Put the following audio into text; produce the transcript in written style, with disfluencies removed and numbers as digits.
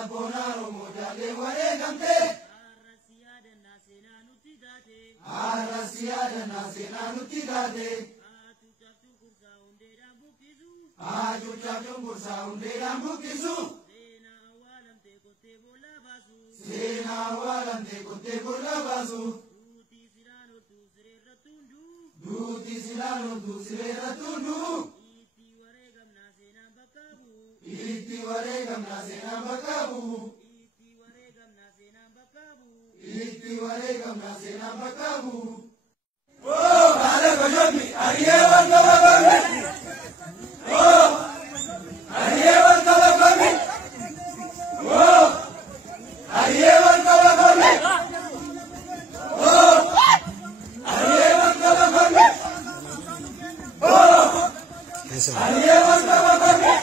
sabonaro modale waregamte arrasiyada nasena nutidade aju chapun kursa underam bukisu sena awalam te kote bola basu duti silano tu sirera tundu iti waregam nasena bakabu iti waregam nasena bakabu oh bale kojomi ariyewan kabagami oh ariyewan kabagami oh ariyewan kabagami oh ariyewan kabagami oh ariyewan kabagami